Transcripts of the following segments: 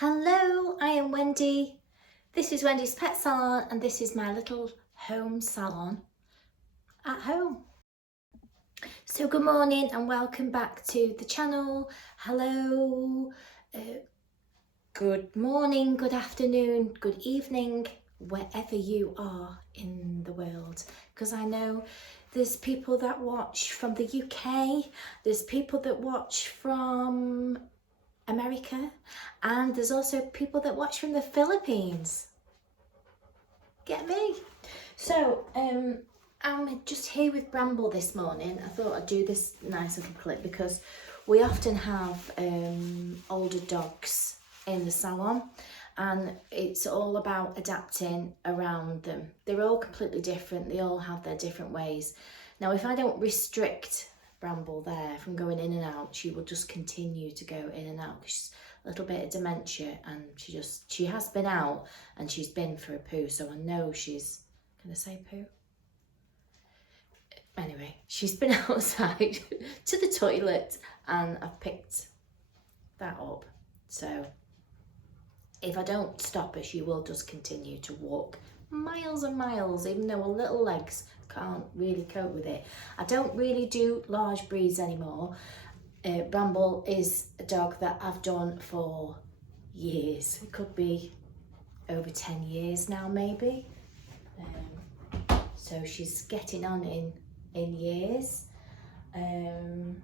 Hello, I am Wendy. This is Wendy's Pet Salon and this is my little home salon at home. So good morning and welcome back to the channel. Hello, good morning, good afternoon, good evening, wherever you are in the world. Because I know there's people that watch from the UK, there's people that watch from America, and there's also people that watch from the Philippines. Get me? So I'm just here with Bramble this morning. I thought I'd do this nice little clip because we often have older dogs in the salon, and it's all about adapting around them. They're all completely different. They all have their different ways. Now, if I don't restrict Bramble there from going in and out, she will just continue to go in and out. She's a little bit of dementia, and she has been out and she's been for a poo, so I know she's, can I say poo? Anyway, she's been outside to the toilet and I've picked that up. So if I don't stop her, she will just continue to walk miles and miles, even though her little legs can't really cope with it. I don't really do large breeds anymore. Bramble is a dog that I've done for years. It could be over 10 years now, maybe. So she's getting on in years. And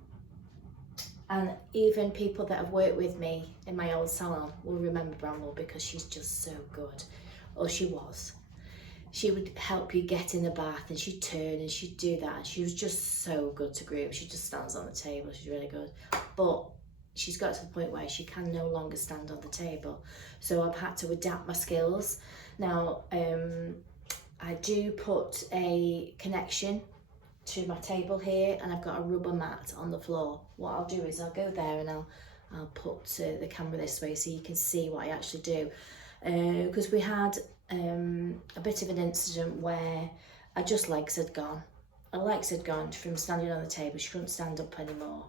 even people that have worked with me in my old salon will remember Bramble because she's just so good. Or she was. She would help you get in the bath and she'd turn and she'd do that. And she was just so good to groom. She just stands on the table. She's really good. But she's got to the point where she can no longer stand on the table. So I've had to adapt my skills. Now, I do put a connection to my table here, and I've got a rubber mat on the floor. What I'll do is I'll go there and I'll put the camera this way so you can see what I actually do. Because we had a bit of an incident where her legs had gone. Her legs had gone from standing on the table. She couldn't stand up anymore.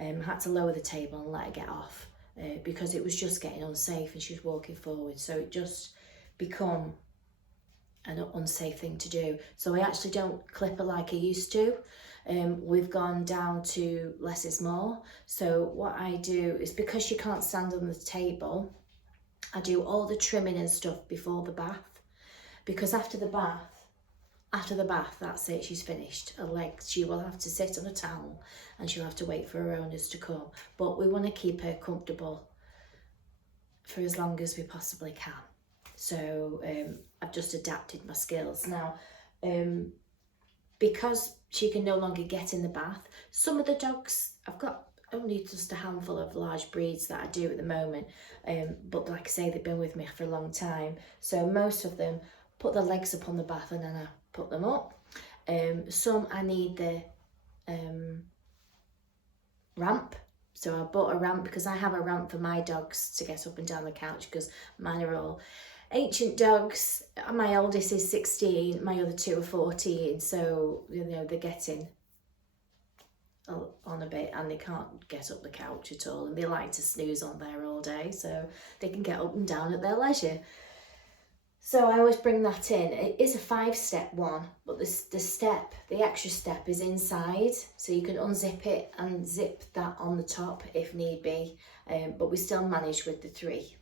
I had to lower the table and let her get off because it was just getting unsafe and she was walking forward. So it just become an unsafe thing to do. So I actually don't clip her like I used to. We've gone down to less is more. So what I do is, because she can't stand on the table, I do all the trimming and stuff before the bath, because after the bath, that's it, she's finished. Her legs, she will have to sit on a towel and she'll have to wait for her owners to come. But we want to keep her comfortable for as long as we possibly can. So I've just adapted my skills. Now, because she can no longer get in the bath, some of the dogs, I've got only just a handful of large breeds that I do at the moment, but like I say, they've been with me for a long time. So most of them put their legs up on the bath and then I put them up. Some I need the ramp. So I bought a ramp because I have a ramp for my dogs to get up and down the couch, because mine are all ancient dogs. My oldest is 16, my other two are 14, so you know they're getting on a bit and they can't get up the couch at all, and they like to snooze on there all day, so they can get up and down at their leisure. So I always bring that in. It is a 5-step one, but the extra step is inside, so you can unzip it and zip that on the top if need be, but we still manage with the 3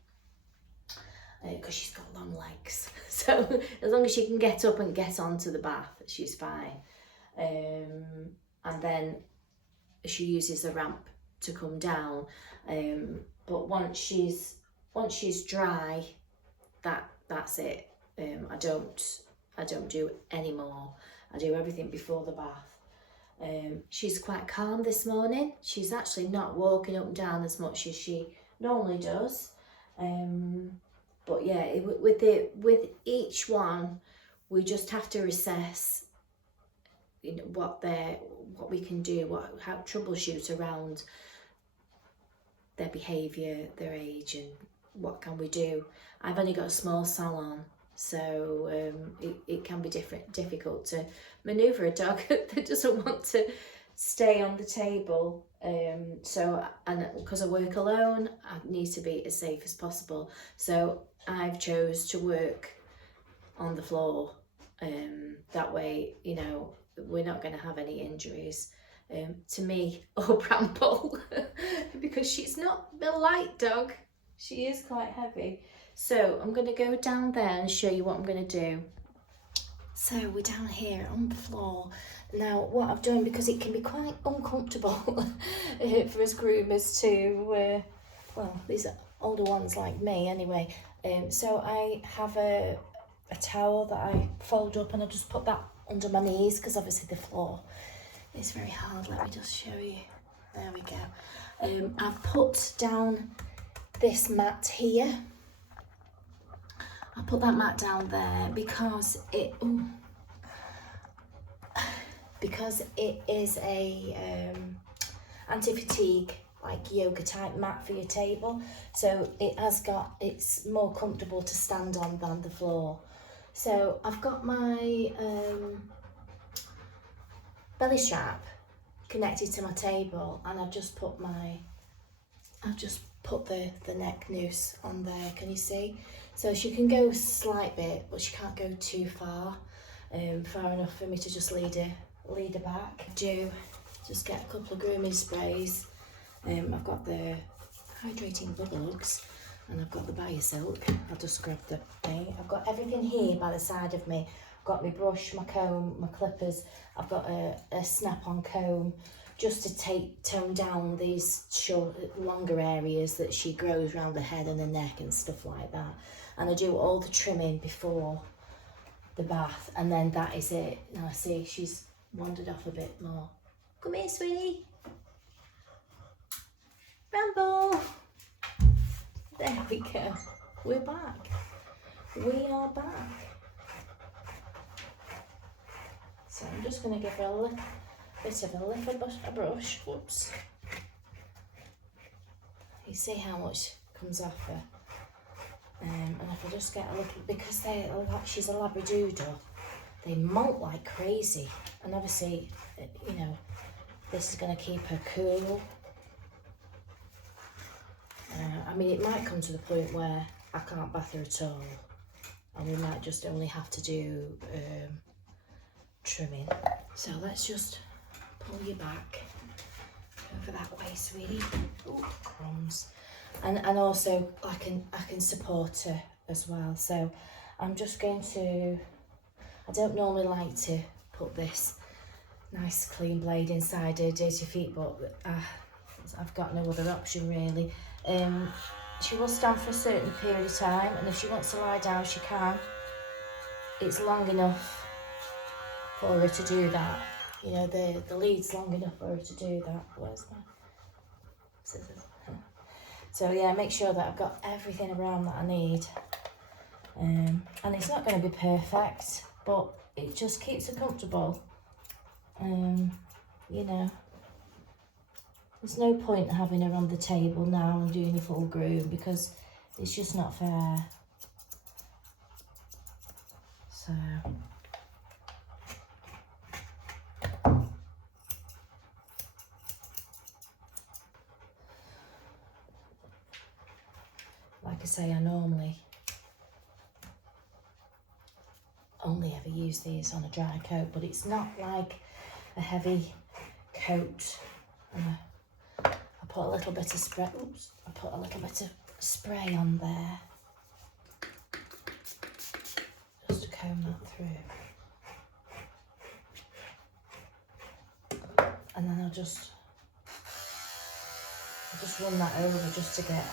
because she's got long legs. So as long as she can get up and get onto the bath, she's fine. And then she uses the ramp to come down. But once she's dry, that's it. I don't do any more. I do everything before the bath. She's quite calm this morning. She's actually not walking up and down as much as she normally does. But yeah, with each one, we just have to assess, you know, what we can do, how troubleshoot around their behaviour, their age, and what can we do. I've only got a small salon, so it can be difficult to manoeuvre a dog that doesn't want to stay on the table. So, and because I work alone, I need to be as safe as possible. So I've chose to work on the floor. That way, you know, we're not going to have any injuries to me or Bramble because she's not a light dog. She is quite heavy. So I'm going to go down there and show you what I'm going to do. So we're down here on the floor. Now what I've done, because it can be quite uncomfortable for us groomers to, well, these are older ones like me anyway. So I have a towel that I fold up and I just put that under my knees because obviously the floor is very hard. Let me just show you. There we go. I've put down this mat here. I put that mat down there because it is a anti-fatigue, like yoga type mat for your table. So it's more comfortable to stand on than the floor. So I've got my belly strap connected to my table, and I've just put the neck noose on there. Can you see? So she can go a slight bit, but she can't go too far, far enough for me to just lead her back. Just get a couple of grooming sprays. I've got the hydrating bugs, and I've got the Biosilk. I'll just grab the thing. I've got everything here by the side of me. I've got my brush, my comb, my clippers. I've got a snap-on comb just to tone down these longer areas that she grows around the head and the neck and stuff like that. And I do all the trimming before the bath, and then that is it. Now I see she's wandered off a bit more. Come here, sweetie. Ramble. There we go. We're back. We are back. So I'm just going to give her a bit of a brush. Whoops. You see how much comes off her. And if I just get a little, because she's a Labradoodle, they molt like crazy. And obviously, you know, this is going to keep her cool. I mean, it might come to the point where I can't bath her at all, and we might just only have to do trimming. So let's just pull you back over that way, sweetie. Oh, crumbs. And also I can support her as well. So I'm just going to, I don't normally like to put this nice clean blade inside her dirty feet, but I've got no other option really. She will stand for a certain period of time, and if she wants to lie down she can. It's long enough for her to do that. You know, the lead's long enough for her to do that. Where's my scissors? So yeah, make sure that I've got everything around that I need. And it's not going to be perfect, but it just keeps her comfortable. You know, there's no point having her on the table now and doing a full groom because it's just not fair. So like I say, I normally only ever use these on a dry coat, but it's not like a heavy coat. I put a little bit of spray. Oops! I put a little bit of spray on there, just to comb that through, and then I'll just run that over just to get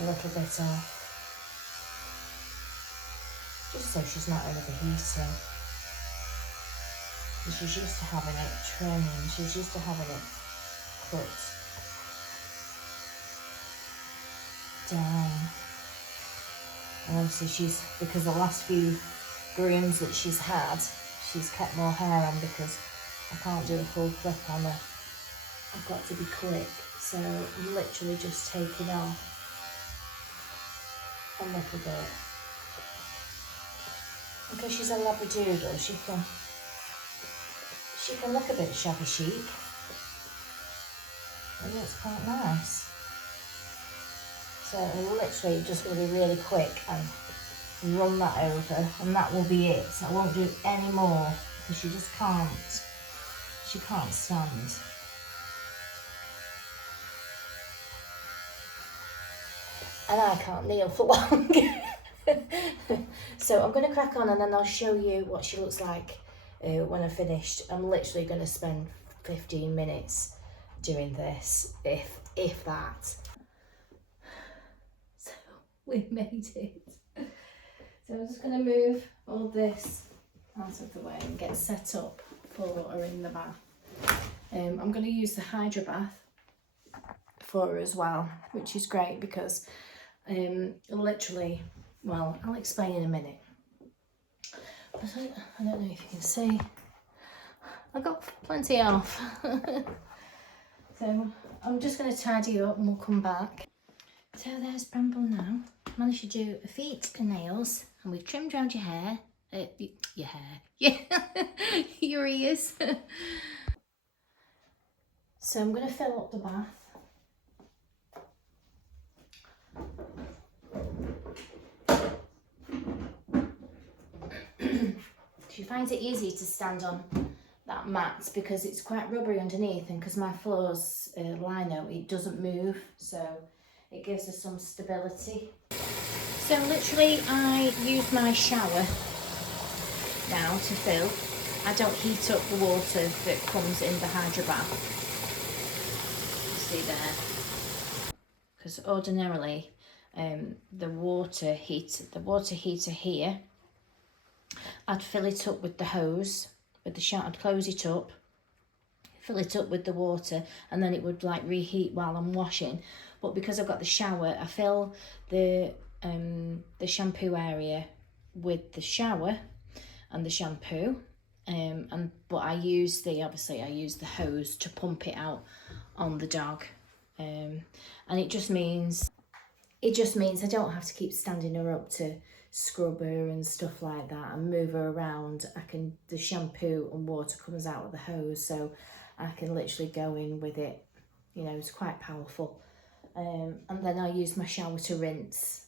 a little bit off, just so she's not overheating. She's used to having it trimmed, she's used to having it cut down. And obviously because the last few grooms that she's had, she's kept more hair on because I can't do a full flip on her. I've got to be quick, so I'm literally just taking off a little bit. Because she's a Labradoodle, She can look a bit shabby chic. It looks quite nice. So literally just going to be really quick and run that over, and that will be it. I won't do any more because she just can't. She can't stand. And I can't kneel for long. So I'm going to crack on and then I'll show you what she looks like when I've finished. I'm literally going to spend 15 minutes doing this, if that. So we made it. So I'm just going to move all this out of the way and get set up for her in the bath. I'm going to use the Hydro Bath for her as well, which is great because literally, well, I'll explain in a minute. But I don't know if you can see. I got plenty off. So I'm just going to tidy you up and we'll come back. So there's Bramble now. Managed to do her feet and nails, and we've trimmed around your hair. Your hair. Yeah. Your ears. So I'm going to fill up the bath. She finds it easy to stand on that mat because it's quite rubbery underneath, and because my floor's lino, it doesn't move, so it gives her some stability. So literally I use my shower now to fill. I don't heat up the water that comes in the Hydro Bath. You see there? Because ordinarily the water heater here, I'd fill it up with the hose, with the shower. I'd close it up, fill it up with the water, and then it would like reheat while I'm washing. But because I've got the shower, I fill the shampoo area with the shower and the shampoo, but I use the hose to pump it out on the dog, and it just means I don't have to keep standing her up to scrub her and stuff like that and move her around. The shampoo and water comes out of the hose, so I can literally go in with it. You know, it's quite powerful. And then I use my shower to rinse.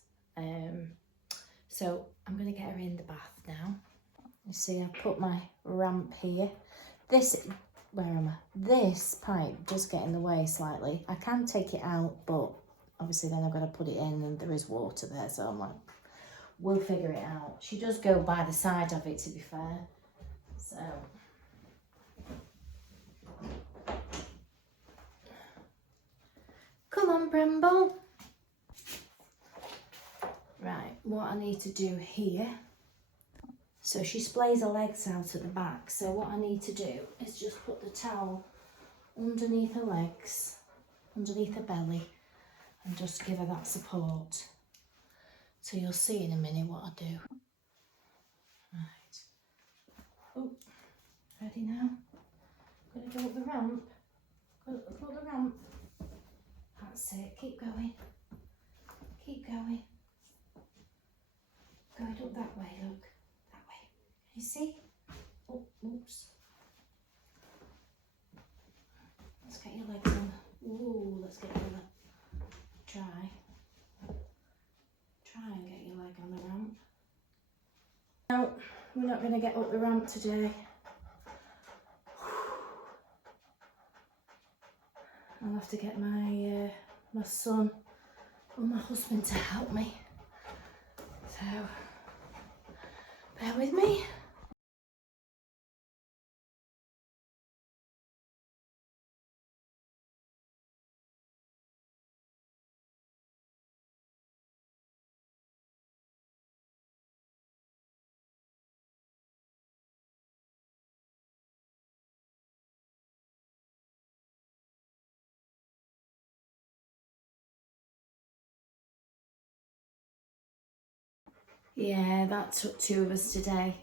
So I'm going to get her in the bath now. You see, I've put my ramp here. Where am I? This pipe does get in the way slightly. I can take it out, but obviously then I've got to put it in and there is water there, so I'm like, we'll figure it out. She does go by the side of it, to be fair. So come on, Bramble. Right, what I need to do here. So she splays her legs out at the back. So what I need to do is just put the towel underneath her legs, underneath her belly, and just give her that support. So you'll see in a minute what I do. Right. Oh, ready now? Gonna go up the ramp. Go up the ramp. That's it. Keep going. Keep going. Going up that way, look. That way. You see? Oh, oops. Let's get your legs on. Ooh, let's get your try and get your leg on the ramp. No, we're not going to get up the ramp today. I'll have to get my my son or my husband to help me. So, bear with me. Yeah, that took 2 of us today.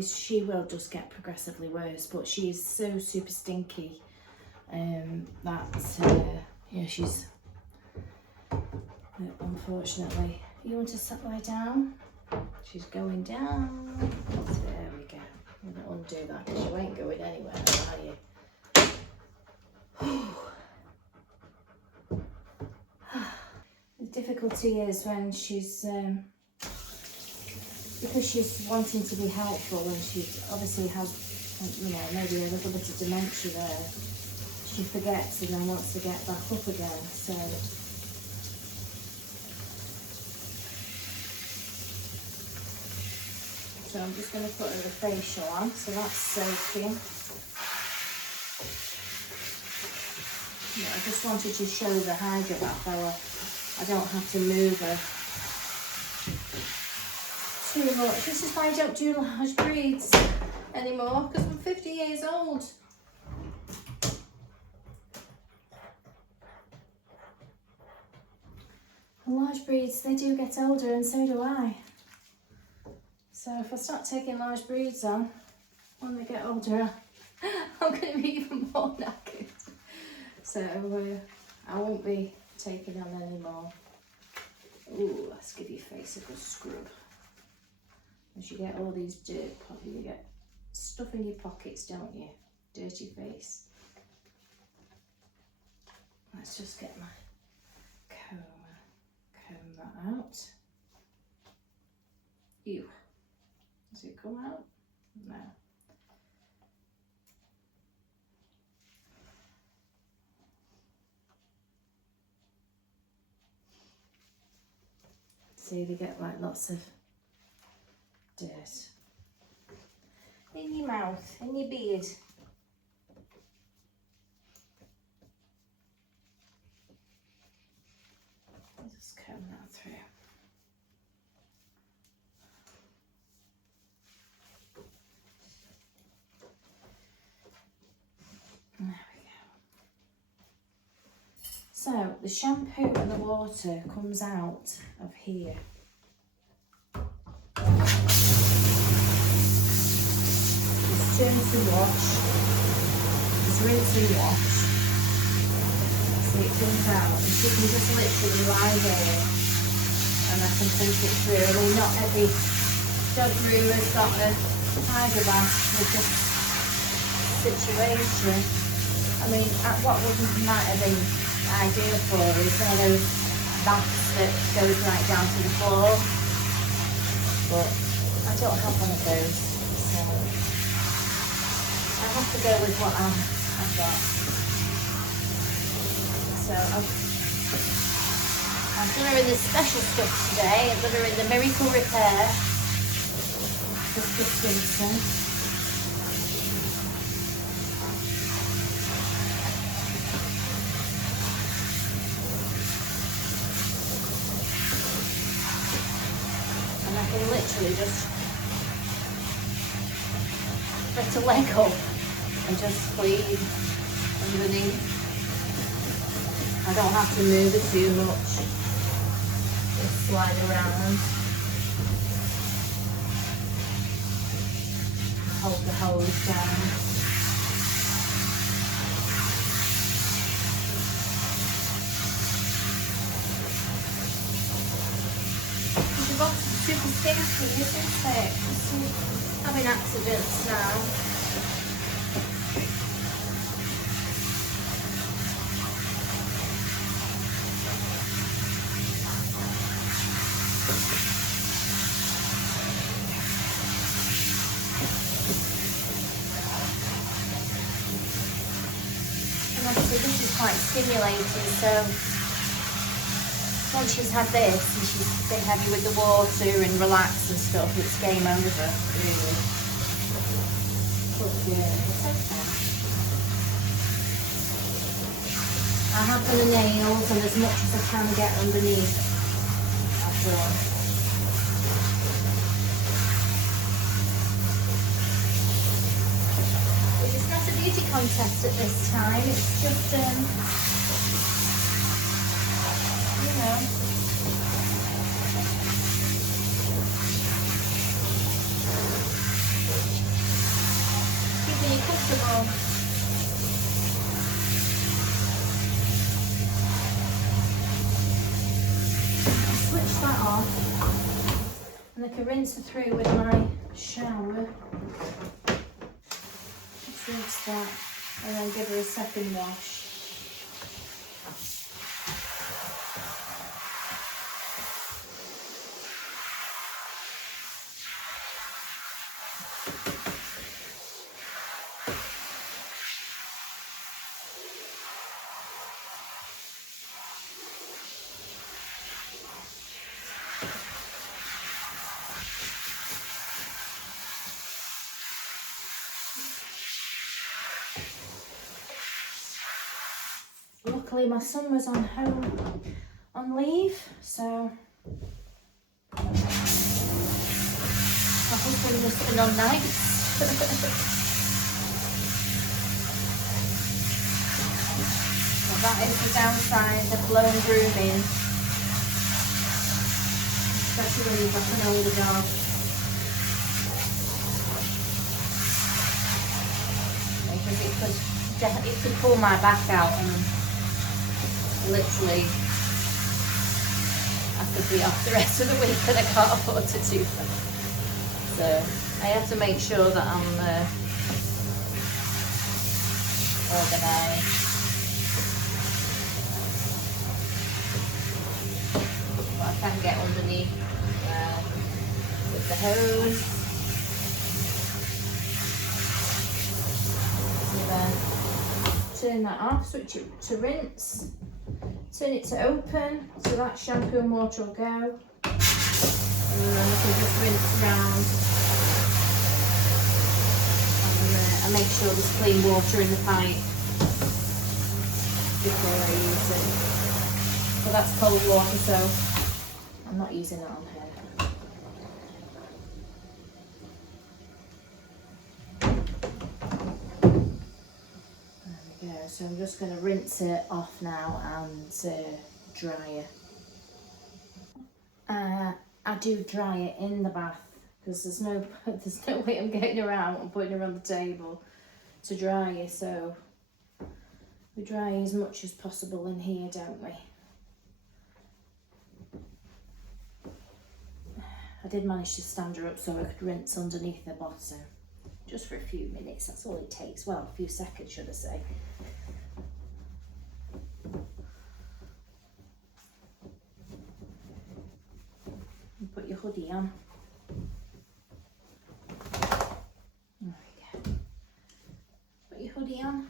She will just get progressively worse, but she is so super stinky that she's unfortunately. You want to lie down? She's going down. There we go. I'm going to undo that because you ain't going anywhere, are you? The difficulty is when she's, because she's wanting to be helpful and she obviously has, you know, maybe a little bit of dementia there, she forgets and then wants to get back up again, so. So I'm just going to put her a facial on, so that's soaking. Yeah, I just wanted to show the hydro bath how I don't have to move her too much. This is why I don't do large breeds anymore, because I'm 50 years old. And large breeds, they do get older, and so do I. So if I start taking large breeds on when they get older, I'm going to be even more knackered. So I won't be taking on anymore. Ooh, let's give your face a good scrub. As you get all these dirt, you get stuff in your pockets, don't you? Dirty face. Let's just get my comb that out. Ew. Does it come out? No. See, they get like lots of dirt in your mouth, in your beard. Just comb that through. There we go. So the shampoo and the water comes out of here. Just turn to wash. Just rinse and wash. So it comes out. And she can just literally lie there and I can pump it through. I mean, not every dog groomer's got a hydro bath with this situation. I mean, what might have been ideal for is one of those baths that goes right down to the floor, but I don't have one of those, so I have to go with what I've got. So I've done her in the special stuff today. I've done her in the Miracle Repair for Christmas. Literally just let a leg up and just clean underneath. I don't have to move it too much. Just slide around. Hold the hose down. Super stinky, isn't it? Just having accidents now. And obviously this is quite stimulating, so once she's had this and she's been heavy with the water and relaxed and stuff, it's game over, really. But yeah, it's okay. I have done the nails and as much as I can get underneath, I've done. It's not a beauty contest at this time, it's just you know. Keeping you comfortable. I'll switch that off and I can rinse it through with my shower. Just rinse that and then give her a second wash. Luckily my son was on leave, so my husband was been on nights. Well, that is the downside of blown grooming, especially when you've got an older dog. Because it could pull my back out and literally I could be off the rest of the week and I can't afford to do that. So I have to make sure that I'm organised. But I can get underneath with the hose. So then turn that off, switch it to rinse. Turn it to open, so that shampoo and water will go. And then I can just rinse around. And make sure there's clean water in the pipe before I use it. So that's cold water, so I'm not using it on her. So I'm just going to rinse it off now and dry it. I do dry it in the bath because there's no way I'm getting her out and putting her on the table to dry it. So we dry as much as possible in here, don't we? I did manage to stand her up so I could rinse underneath the bottom. Just for a few minutes, that's all it takes. Well, a few seconds, should I say. And put your hoodie on. There we go. Put your hoodie on.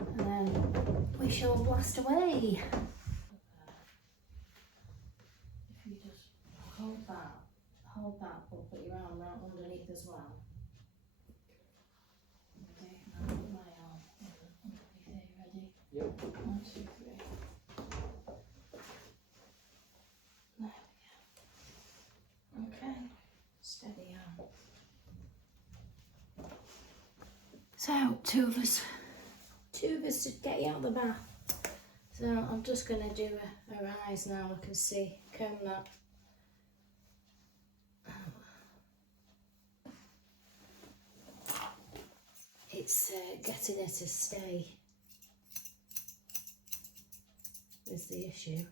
And then we shall blast away. If you just hold that, we'll put your arm right underneath as well. Okay, now put my arm underneath here, ready? Yep. 1, 2, 3. There we go. Okay, steady on. So, two of us to get you out of the bath. So I'm just going to do her eyes now. I can see, comb that. It's getting her to stay is the issue.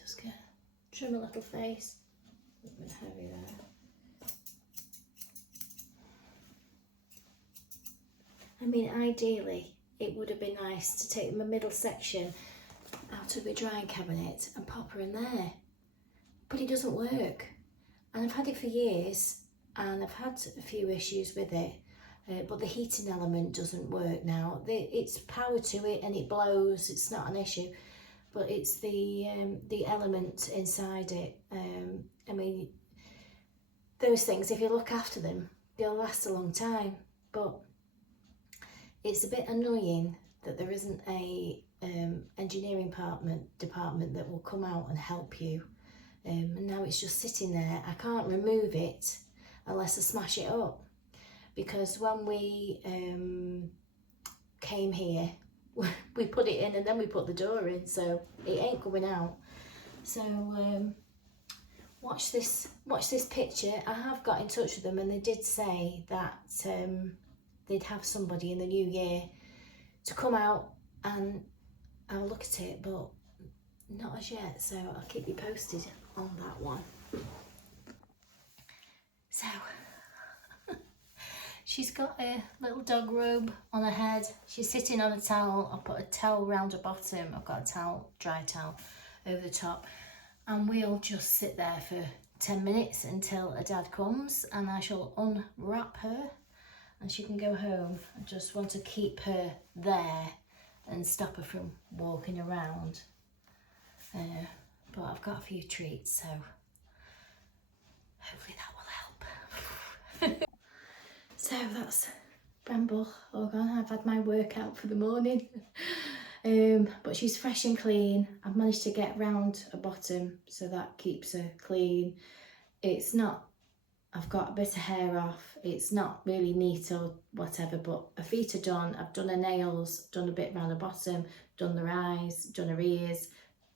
Just get trim a little face. A bit heavy there. I mean, ideally, it would have been nice to take my middle section out of the drying cabinet and pop her in there. But it doesn't work. And I've had it for years and I've had a few issues with it. but the heating element doesn't work now. It's power to it and it blows, it's not an issue, but it's the element inside it. I mean, those things, if you look after them, they'll last a long time, but it's a bit annoying that there isn't a engineering department that will come out and help you. And now it's just sitting there. I can't remove it unless I smash it up, because when we came here, we put it in and then we put the door in, so it ain't coming out. So watch this picture. I have got in touch with them and they did say that they'd have somebody in the new year to come out and have a look at it, but not as yet, so I'll keep you posted on that one. So she's got a little dog robe on her head. She's sitting on a towel. I put a towel round her bottom. I've got a towel, dry towel, over the top. And we'll just sit there for 10 minutes until her dad comes, and I shall unwrap her and she can go home. I just want to keep her there and stop her from walking around. But I've got a few treats, so hopefully that will help. So that's Bramble all gone. I've had my workout for the morning. But she's fresh and clean. I've managed to get round her bottom, so that keeps her clean. It's not, I've got a bit of hair off. It's not really neat or whatever, but her feet are done. I've done her nails, done a bit round her bottom, done her eyes, done her ears,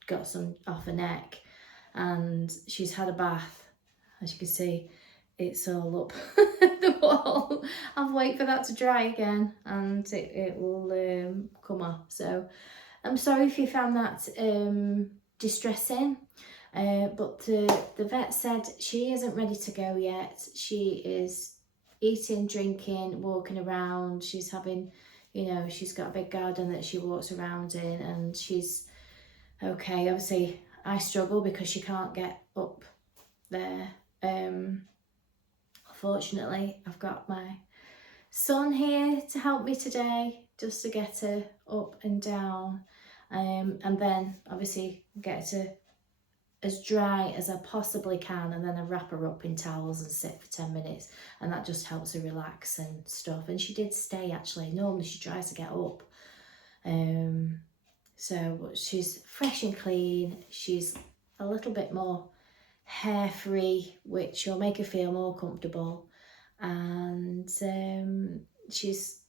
got some off her neck, and she's had a bath. As you can see, it's all up the wall. I'll wait for that to dry again and it will come off. So I'm sorry if you found that distressing, but the vet said she isn't ready to go yet. She is eating, drinking, walking around. She's having, you know, she's got a big garden that she walks around in, and she's okay. Obviously I struggle because she can't get up there. Fortunately, I've got my son here to help me today, just to get her up and down, and then obviously get her as dry as I possibly can, and then I wrap her up in towels and sit for 10 minutes, and that just helps her relax and stuff. And she did stay, actually. Normally she tries to get up. So she's fresh and clean. She's a little bit more hair free, which will make her feel more comfortable, and she's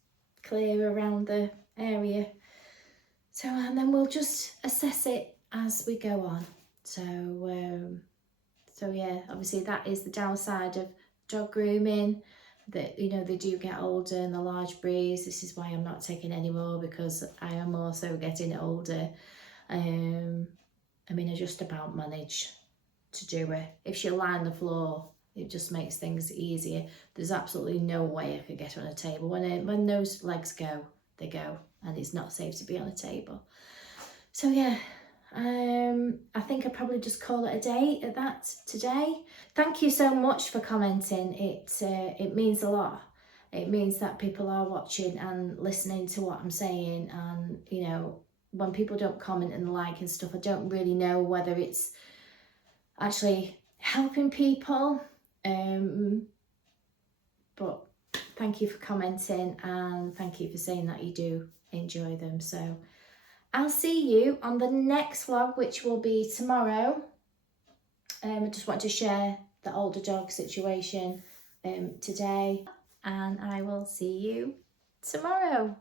clear around the area. So, and then we'll just assess it as we go on. So yeah, obviously that is the downside of dog grooming, that, you know, they do get older and the large breeds. This is why I'm not taking any more, because I am also getting older. I mean, I just about manage to do it. If she lie on the floor, it just makes things easier. There's absolutely no way I could get her on a table. When those legs go, they go, and it's not safe to be on a table. So yeah, I think I'll probably just call it a day at that today. Thank you so much for commenting. It means a lot. It means that people are watching and listening to what I'm saying, and you know, when people don't comment and like and stuff, I don't really know whether it's actually helping people, but thank you for commenting, and thank you for saying that you do enjoy them. So I'll see you on the next vlog, which will be tomorrow. I just want to share the older dog situation today, and I will see you tomorrow.